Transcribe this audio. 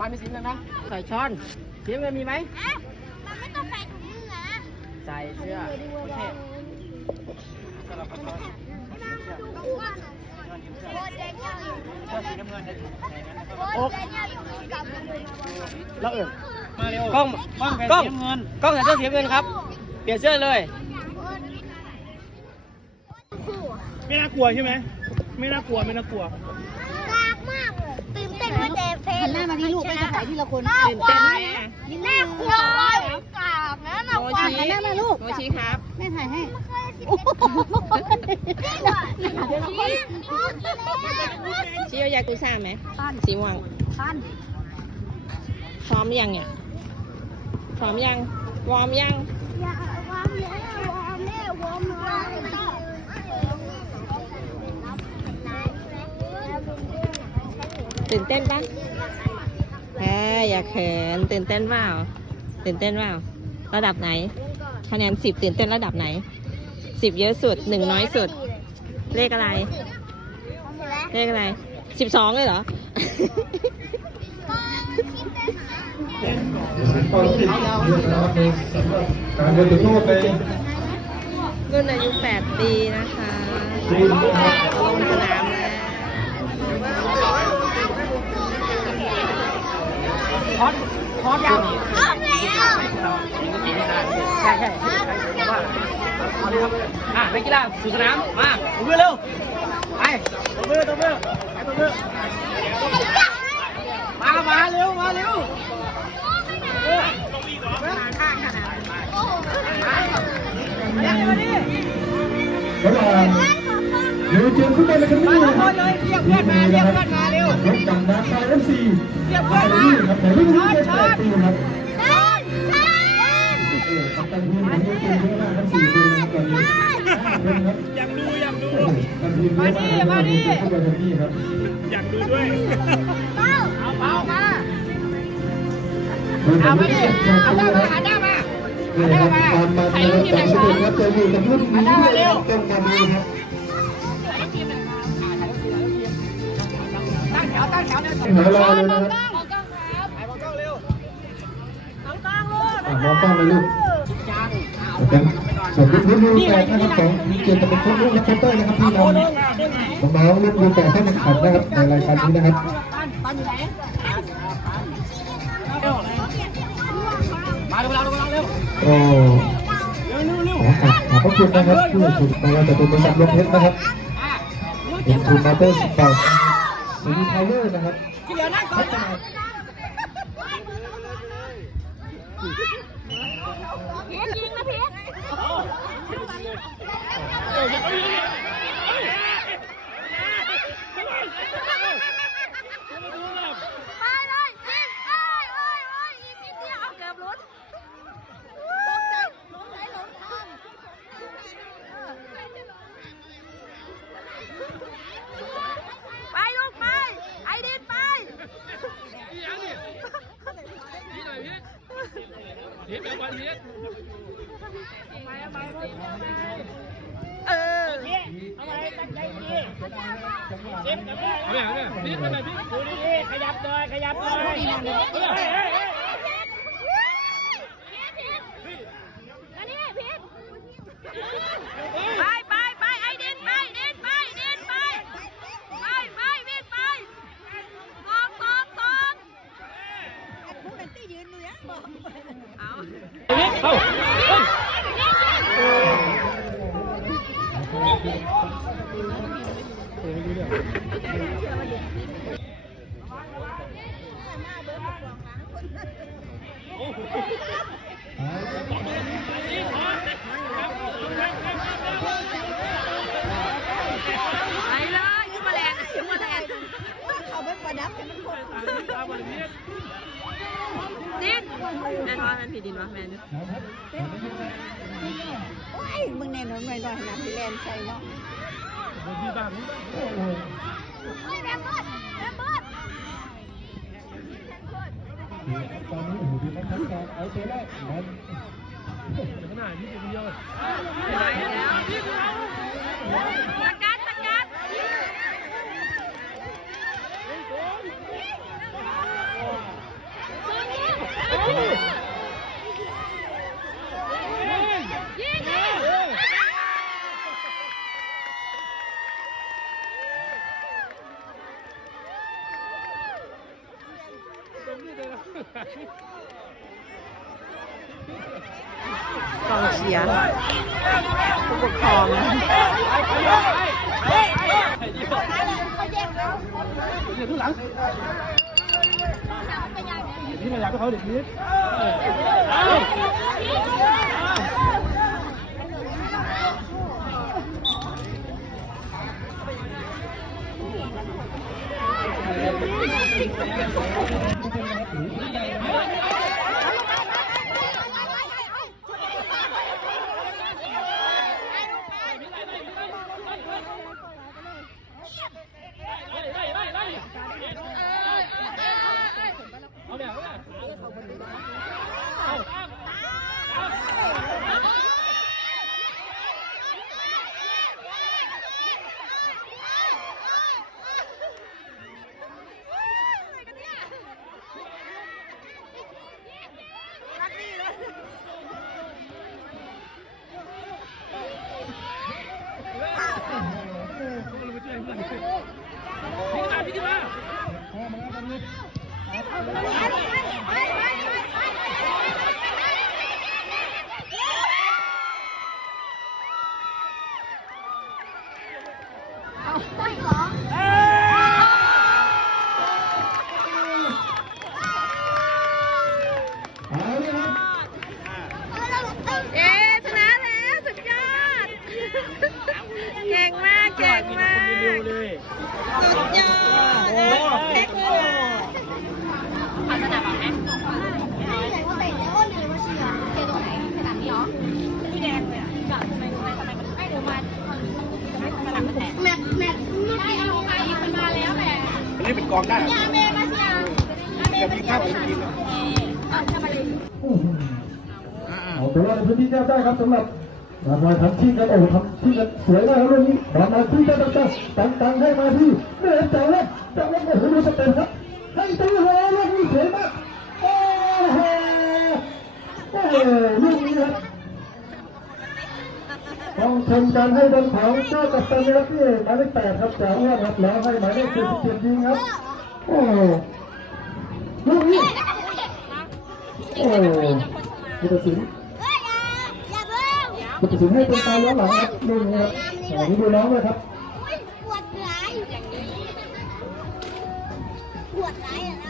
ปลามีสีเงินนะใส่ช้อนสีเงินมีไหมมันไม่ต้องใส่ถุงมือนะใส่เสื้อโอเคโคตรแดงเงาอยู่เสื้อสีน้ำเงินโคตรแดงเงาอยู่กับแล้วเอิญมาเร็วกล้องกล้องกล้องเงินกล้องใส่เสื้อสีน้ำเงินครับ เปลี่ยนเสื้อเลยไม่น่ากลัวใช่ไหมไม่น่ากลัวไม่น่ากลัวกากมากเลย ตื่นเต้นว่าแต่เพลหันหน้ามาที่ลูกไม่จะถ่ายที่ละคนน่ากลัวน่ากลัวกากนะน่ากลัวหันหน้ามาลูกโมชิครับแม่ถ่ายให้ชิโอยากุซ่าไหมสีม่วงปั้นพร้อมยังเนี่ยพร้อมยังวอร์มยังอย่าวางแย่วางแย่วางแย่ ตื่นเต้นปะเอ้อย่าเขินตื่นเต้นเปล่าตื่นเต้นเปล่าระดับไหน คะแนนสิบตื่นเต้นระดับไหนสิบเยอะสุดหนึ่งน้อยสุด เลขอะไร เลขอะไรสิบสองเลยเหรอตอนติดเรื่องราวในสำหรับการเดินโทษในรุ่นอายุ8ปีนะคะทีนะครับลงสนาม แล้วพร้อมพร้อมยังพร้อมแล้วใช่ใช่ว่าเอาเลยครับอะนักกีฬาสู่สนามมาตบมือเร็วไปตบมือตบมือไปตบมือมามาเร็วมาเร็วเออมาข้างขนาดมาดิมาดิระหว่าง เดี๋ยวเจอฟุตบอลเลยครับนี่มาทุกคนเลยเรียกเพื่อนมาเรียกเพื่อนมาเร็วรถจังน้ำตาเอฟซีเรียกเพื่อนมาครับแต่รุ่นนี้แปดปีครับเล่นเล่นเออกัปตันทีมของทีมเยอะมากครับสี่คนนะครับตอนนี้ห้าคนครับอยากดูอยากดูโอ้โหกัปตันทีมเยอะมากครับฟุตบอลทีมครับอยากดูด้วยเป้าเอาเปล่ามาเอาเอามามาดิดิเอาเอามาหน้ามาดิหันหน้ามานี่ครับตามมาในระดับสิบเอ็ดครับจะอยู่กับรุ่นนี้นะครับต้องมาดูครับ หารอเลยนะครับไปมองกล้องเร็วอะมองกล้องเลยลูกยังเอาครับส่วนรุ่นรุ่นรุ่นแปดนะครับสองมีเกียรติเป็นคนรุ่นและเคาน์เตอร์นะครับที่นำน้องๆรุ่นรุ่นแปดให้มาขันนะครับในรายการนี้นะครับตั้นตั้นอยู่ไหนมาเร็วมาเร็วมาเร็วโอ้ขอขอบขอบพระคุณนะครับผู้ถูกไม่ว่าจะเป็นบริษัทลงเพชรนะครับอะเป็นคุณมาเตอร์สปอร์ต ซีรีส์ไทเลอร์นะครับที่เหลือนั่งก่อนนะเพชรยิงนะเพชรไปเลยยิงเอ้ยเอ้ยเอ้ยยิงนิดเดียวเอาเกือบหลุดสงสัยสงสัยหลงทางไปลูกไป ไอดินไป เออขยับหน่อยขยับหน่อย ไปไปไปไอดินไปดินไปดินไปไปไปวิ่งไปสองสองสอง เข้าไปเลยขึ้นมาแลนขึ้นมาแลน เขาไม่ประดับให้มันคง ดินแม่นว่าแม่นผีดินวะแม่นโอ้ยมึงแน่นอนหน่อยหน่อยนะสิแลนใส่เนาะเฮ้ยแบมเบิร์ดแบมเบิร์ดตอนนี้โอ้โหดีนะครับการเอาตัวแรกมันสกัดสกั กองเชียร์ผู้ปกครองนะเดี๋ยวทุกหลังนี่มันอยากให้เขาเด็กนิ ดเอาเลยครับเย้ชนะแล้ว สุดยอด เก่งมาก เก่งมาก เร็วเลยสุดยอดนะเทคโนโลยีแม็กแม็กไม่เอาใครมันมาแล้วแหละอันนี้เป็นกองได้อาเมมาเชียร์อาเมมาเชียร์อะทำไมเอาตัวในพื้นที่แจ้งได้ครับสำหรับรางวัลทำที่กันโอ้ทำ ที่กันสวยมากครับเรื่องนี้รางวัลที่กันต่างต่างให้มาที่เนื้อจังเลยจังเลยโอ้โหดูสเต็ปครับให้ตีหัวเรื่องนี้สวยมากโอ้โหโอ้โหเรื่องนี้ครับต้องชมการให้บอลของเจ้ากัปตันนะครับที่หมายเลขแปดครับจ่าอ้วนครับแล้วให้หมายเลขสิบเจ็ดยิงครับโอ้โหลูกนี้โอ้โหพุทธศิล มันจะถึงให้เป็นตาย้อนหลังครับดูนี้ครับอันนี้ดูน้องด้วยครับอุ้ยปวดไหล่ปวดร้ายอะนะ